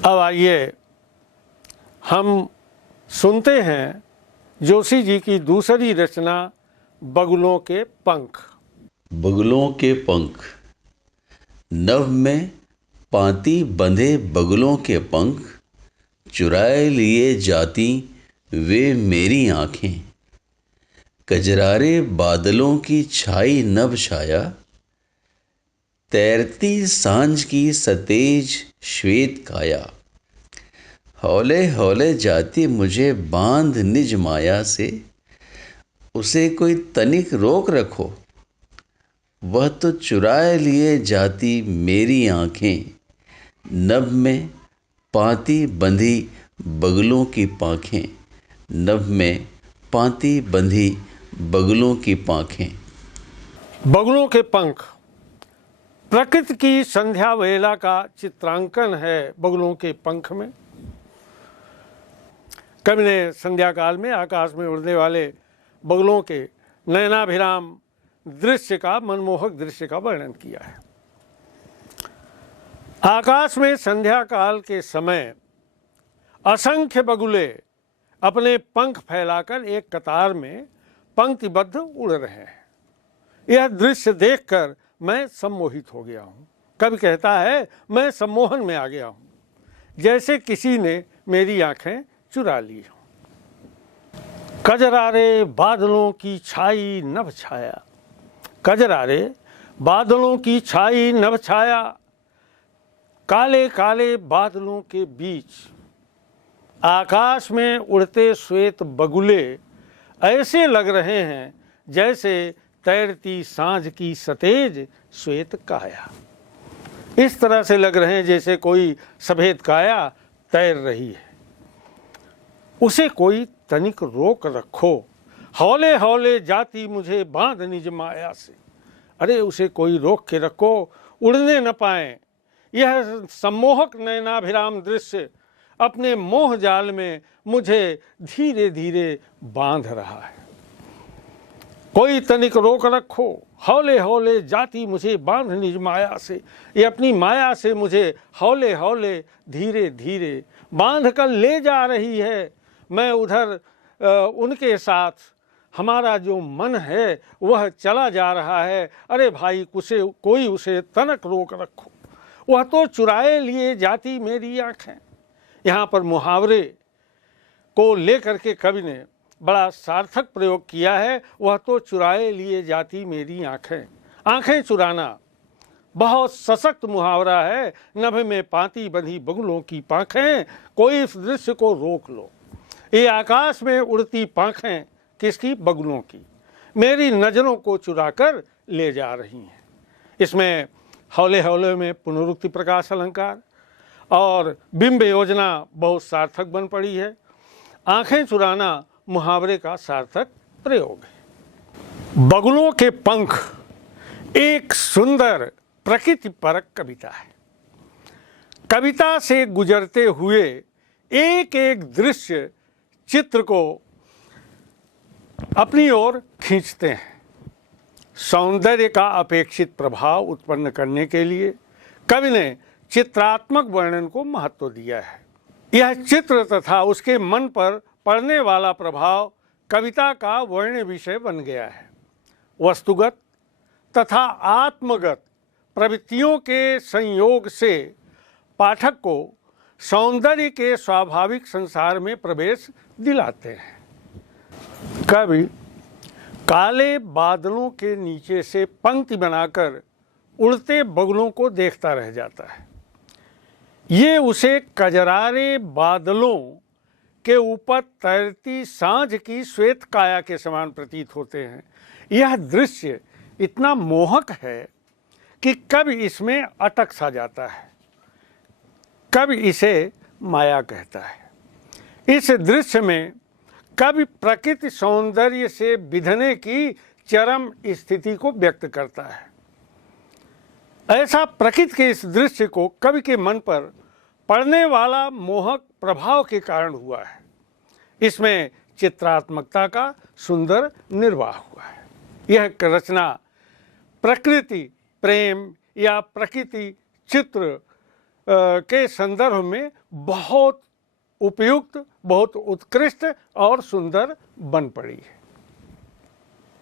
अब आइए हम सुनते हैं जोशी जी की दूसरी रचना बगुलों के पंख। बगुलों के पंख। नभ में पाती बंधे बगुलों के पंख, चुराए लिए जाती वे मेरी आंखें। कजरारे बादलों की छाई नभ छाया, तैरती सांझ की सतेज श्वेत काया। हौले हौले जाती मुझे बांध निज माया से, उसे कोई तनिक रोक रखो, वह तो चुराए लिए जाती मेरी आंखें। नभ में पाती बंधी बगुलों की पाँखें, नभ में पाती बंधी बगुलों की पाँखें। बगुलों के पंख प्रकृति की संध्या वेला का चित्रांकन है। बगुलों के पंख में कवि ने संध्या काल में आकाश में उड़ने वाले बगुलों के नयनाभिराम दृश्य का, मनमोहक दृश्य का वर्णन किया है। आकाश में संध्या काल के समय असंख्य बगुले अपने पंख फैलाकर एक कतार में पंक्तिबद्ध उड़ रहे हैं। यह दृश्य देखकर मैं सम्मोहित हो गया हूँ। कवि कहता है, मैं सम्मोहन में आ गया हूँ, जैसे किसी ने मेरी आंखें चुरा ली हों। कजरारे बादलों की छाई नभ छाया, कजरारे बादलों की छाई नभ छाया, काले काले बादलों के बीच आकाश में उड़ते श्वेत बगुले ऐसे लग रहे हैं जैसे तैरती सांझ की सतेज श्वेत काया। इस तरह से लग रहे हैं जैसे कोई सफेद काया तैर रही है, उसे कोई तनिक रोक रखो, हौले हौले जाती मुझे बांध निज माया से। अरे उसे कोई रोक के रखो, उड़ने न पाए। यह सम्मोहक नयनाभिराम दृश्य अपने मोह जाल में मुझे धीरे धीरे बांध रहा है। कोई तनिक रोक रखो, हौले हौले जाती मुझे बांध निज माया से। ये अपनी माया से मुझे हौले हौले धीरे धीरे बांध कर ले जा रही है। मैं उधर उनके साथ, हमारा जो मन है वह चला जा रहा है। अरे भाई, कोई उसे तनक रोक रखो, वह तो चुराए लिए जाती मेरी आंखें। यहाँ पर मुहावरे को लेकर के कवि ने बड़ा सार्थक प्रयोग किया है। वह तो चुराए लिए जाती मेरी आंखें। आंखें चुराना बहुत सशक्त मुहावरा है। नभ में पाती बंधी बगुलों की पाँखें, कोई इस दृश्य को रोक लो। ये आकाश में उड़ती पाँखें किसकी? बगुलों की, मेरी नज़रों को चुराकर ले जा रही हैं। इसमें हौले हौले में पुनरुक्ति प्रकाश अलंकार और बिंब योजना बहुत सार्थक बन पड़ी है। आंखें चुराना मुहावरे का सार्थक प्रयोग है। बगुलों के पंख एक सुंदर प्रकृति परक कविता है। कविता से गुजरते हुए एक एक दृश्य चित्र को अपनी ओर खींचते हैं। सौंदर्य का अपेक्षित प्रभाव उत्पन्न करने के लिए कवि ने चित्रात्मक वर्णन को महत्व दिया है। यह चित्र तथा उसके मन पर पड़ने वाला प्रभाव कविता का वर्ण विषय बन गया है। वस्तुगत तथा आत्मगत प्रवृत्तियों के संयोग से पाठक को सौंदर्य के स्वाभाविक संसार में प्रवेश दिलाते हैं। कवि काले बादलों के नीचे से पंक्ति बनाकर उड़ते बगुलों को देखता रह जाता है। ये उसे कजरारे बादलों के ऊपर तैरती सांझ की श्वेत काया के समान प्रतीत होते हैं। यह दृश्य इतना मोहक है कि कवि इसमें अटक सा जाता है। कवि इसे माया कहता है। इस दृश्य में कवि प्रकृति सौंदर्य से बिधने की चरम स्थिति को व्यक्त करता है। ऐसा प्रकृति के इस दृश्य को कवि के मन पर पड़ने वाला मोहक प्रभाव के कारण हुआ है। इसमें चित्रात्मकता का सुंदर निर्वाह हुआ है। यह रचना प्रकृति प्रेम या प्रकृति चित्र के संदर्भ में बहुत उपयुक्त, बहुत उत्कृष्ट और सुंदर बन पड़ी है।